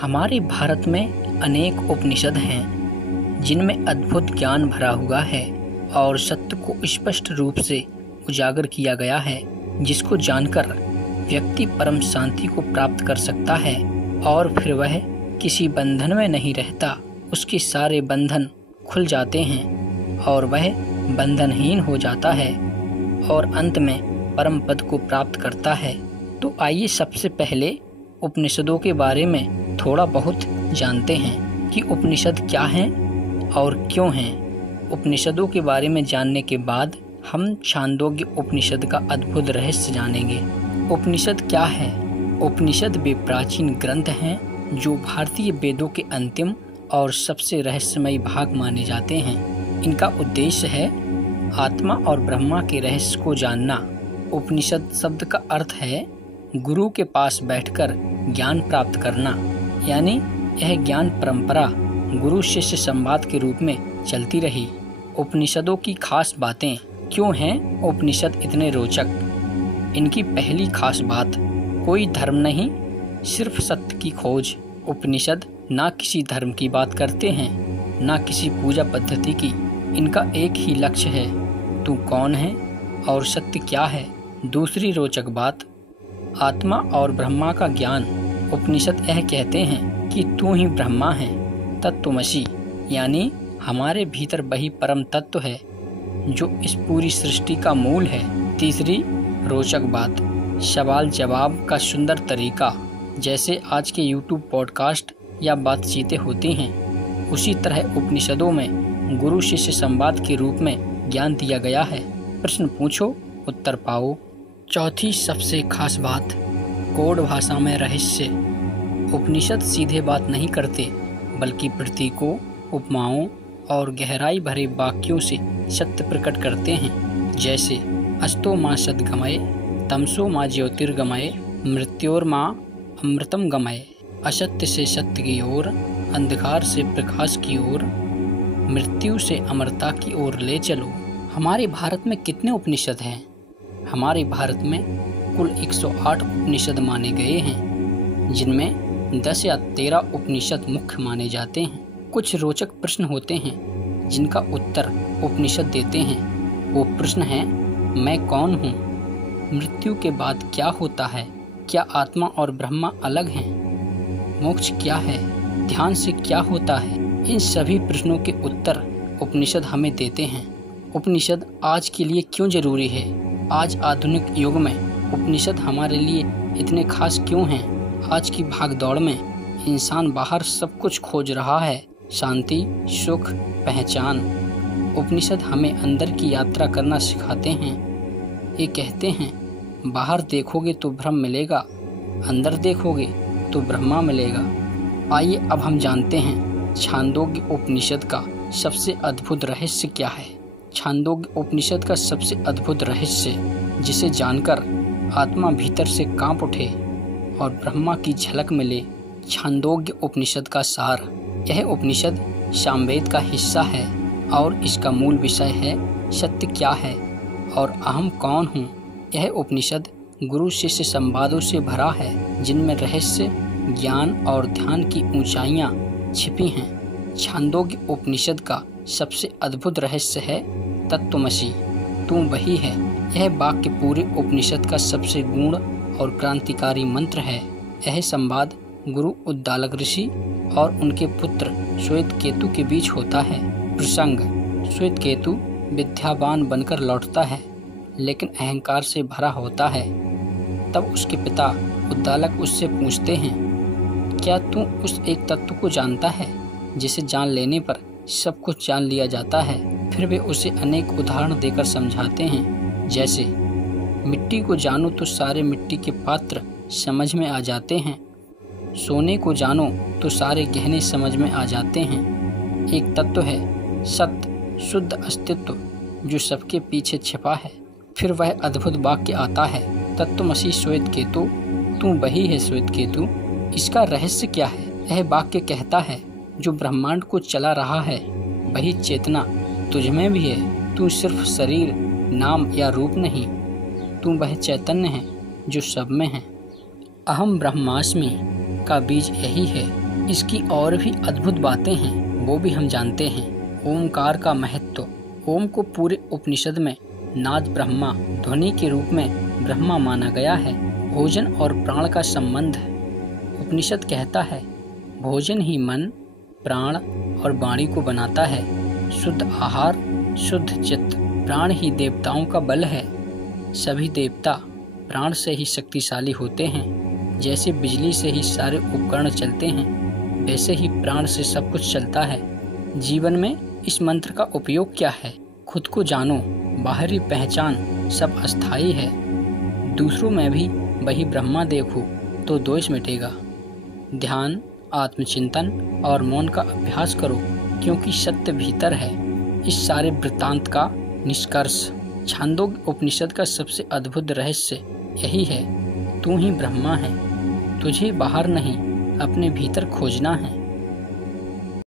हमारे भारत में अनेक उपनिषद हैं जिनमें अद्भुत ज्ञान भरा हुआ है और सत्य को स्पष्ट रूप से उजागर किया गया है, जिसको जानकर व्यक्ति परम शांति को प्राप्त कर सकता है और फिर वह किसी बंधन में नहीं रहता। उसके सारे बंधन खुल जाते हैं और वह बंधनहीन हो जाता है और अंत में परम पद को प्राप्त करता है। तो आइए सबसे पहले उपनिषदों के बारे में थोड़ा बहुत जानते हैं कि उपनिषद क्या हैं और क्यों हैं। उपनिषदों के बारे में जानने के बाद हम छांदोग्य उपनिषद का अद्भुत रहस्य जानेंगे। उपनिषद क्या है? उपनिषद वे प्राचीन ग्रंथ हैं जो भारतीय वेदों के अंतिम और सबसे रहस्यमयी भाग माने जाते हैं। इनका उद्देश्य है आत्मा और ब्रह्मा के रहस्य को जानना। उपनिषद शब्द का अर्थ है गुरु के पास बैठकर ज्ञान प्राप्त करना, यानी यह ज्ञान परंपरा गुरु शिष्य संवाद के रूप में चलती रही। उपनिषदों की खास बातें। क्यों हैं उपनिषद इतने रोचक? इनकी पहली खास बात, कोई धर्म नहीं, सिर्फ सत्य की खोज। उपनिषद ना किसी धर्म की बात करते हैं, ना किसी पूजा पद्धति की। इनका एक ही लक्ष्य है, तू कौन है और सत्य क्या है। दूसरी रोचक बात, आत्मा और ब्रह्मा का ज्ञान। उपनिषद यह कहते हैं कि तू ही ब्रह्मा है, तत्त्वमसि, यानी हमारे भीतर वही परम तत्व है जो इस पूरी सृष्टि का मूल है। तीसरी रोचक बात, सवाल जवाब का सुंदर तरीका। जैसे आज के YouTube पॉडकास्ट या बातचीतें होती हैं, उसी तरह उपनिषदों में गुरु शिष्य संवाद के रूप में ज्ञान दिया गया है। प्रश्न पूछो, उत्तर पाओ। चौथी सबसे खास बात, कोड भाषा में रहस्य। उपनिषद सीधे बात नहीं करते, बल्कि प्रतीकों, उपमाओं और गहराई भरे वाक्यों से सत्य प्रकट करते हैं। जैसे अस्तो माँ सद्गमय, तमसो माँ ज्योतिर्गमय, मृत्योर्मा अमृतम गमय। असत्य से सत्य की ओर, अंधकार से प्रकाश की ओर, मृत्यु से अमरता की ओर ले चलो। हमारे भारत में कितने उपनिषद हैं? हमारे भारत में कुल 108 उपनिषद माने गए हैं, जिनमें 10 या 13 उपनिषद मुख्य माने जाते हैं। कुछ रोचक प्रश्न होते हैं जिनका उत्तर उपनिषद देते हैं। वो प्रश्न है, मैं कौन हूँ? मृत्यु के बाद क्या होता है? क्या आत्मा और ब्रह्मा अलग हैं? मोक्ष क्या है? ध्यान से क्या होता है? इन सभी प्रश्नों के उत्तर उपनिषद हमें देते हैं। उपनिषद आज के लिए क्यों जरूरी है? आज आधुनिक युग में उपनिषद हमारे लिए इतने खास क्यों हैं? आज की भागदौड़ में इंसान बाहर सब कुछ खोज रहा है, शांति, सुख, पहचान। उपनिषद हमें अंदर की यात्रा करना सिखाते हैं। ये कहते हैं, बाहर देखोगे तो भ्रम मिलेगा, अंदर देखोगे तो ब्रह्मा मिलेगा। आइए अब हम जानते हैं छांदोग्य उपनिषद का सबसे अद्भुत रहस्य क्या है। छांदोग्य उपनिषद का सबसे अद्भुत रहस्य, जिसे जानकर आत्मा भीतर से कांप उठे और ब्रह्मा की झलक मिले। छांदोग्य उपनिषद का सार। यह उपनिषद सामवेद का हिस्सा है और इसका मूल विषय है सत्य क्या है और अहम कौन हूँ। यह उपनिषद गुरु शिष्य संवादों से भरा है, जिनमें रहस्य, ज्ञान और ध्यान की ऊंचाइयाँ छिपी हैं। छांदोग्य उपनिषद का सबसे अद्भुत रहस्य है तत्त्वमसि, तू वही है। यह वाक्य पूरे उपनिषद का सबसे गूढ़ और क्रांतिकारी मंत्र है। यह संवाद गुरु उद्दालक ऋषि और उनके पुत्र श्वेत केतु के बीच होता है। प्रसंग, श्वेत केतु विद्यावान बनकर लौटता है, लेकिन अहंकार से भरा होता है। तब उसके पिता उद्दालक उससे पूछते हैं, क्या तू उस एक तत्व को जानता है जिसे जान लेने पर सब कुछ जान लिया जाता है? फिर वे उसे अनेक उदाहरण देकर समझाते हैं। जैसे, मिट्टी को जानो तो सारे मिट्टी के पात्र समझ में आ जाते हैं, सोने को जानो तो सारे गहने समझ में आ जाते हैं। एक तत्व है सत्य, शुद्ध अस्तित्व, जो सबके पीछे छिपा है। फिर वह अद्भुत वाक्य आता है, तत्त्वमसि श्वेत केतु, तू वही है श्वेत केतु। इसका रहस्य क्या है? यह वाक्य कहता है, जो ब्रह्मांड को चला रहा है वही चेतना तुझमें भी है। तू सिर्फ शरीर, नाम या रूप नहीं, तू वह चैतन्य है जो सब में है। अहम ब्रह्मास्मि का बीज यही है इसकी और भी अद्भुत बातें हैं, वो भी हम जानते हैं। ओमकार का महत्व। ओम को पूरे उपनिषद में नाद ब्रह्मा, ध्वनि के रूप में ब्रह्मा माना गया है। भोजन और प्राण का संबंध। उपनिषद कहता है, भोजन ही मन, प्राण और वाणी को बनाता है। शुद्ध आहार, शुद्ध चित्त। प्राण ही देवताओं का बल है। सभी देवता प्राण से ही शक्तिशाली होते हैं। जैसे बिजली से ही सारे उपकरण चलते हैं, वैसे ही प्राण से सब कुछ चलता है। जीवन में इस मंत्र का उपयोग क्या है? खुद को जानो, बाहरी पहचान सब अस्थायी है। दूसरों में भी वही ब्रह्मा देखो तो दोष मिटेगा। ध्यान, आत्मचिंतन और मौन का अभ्यास करो, क्योंकि सत्य भीतर है। इस सारे वृत्तांत का निष्कर्ष। छांदोग्य उपनिषद का सबसे अद्भुत रहस्य यही है, तू ही ब्रह्मा है। तुझे बाहर नहीं, अपने भीतर खोजना है।